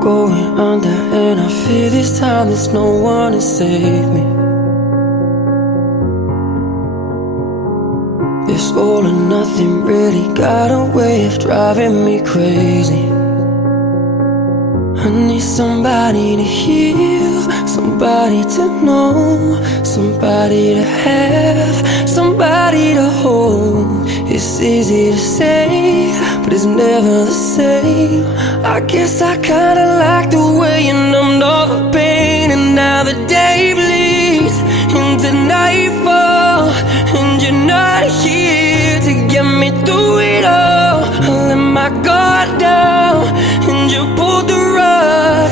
going under, and I fear this time there's no one to save me. This all or nothing really got a way of driving me crazy. I need somebody to heal, somebody to know, somebody to have, somebody to hold. It's easy to say, but it's never the same. I guess I kinda like the way you numbed all the pain, and now the day bleeds into nightfall, and you're not here to get me through it all. I let my guard down, and you pulled the rug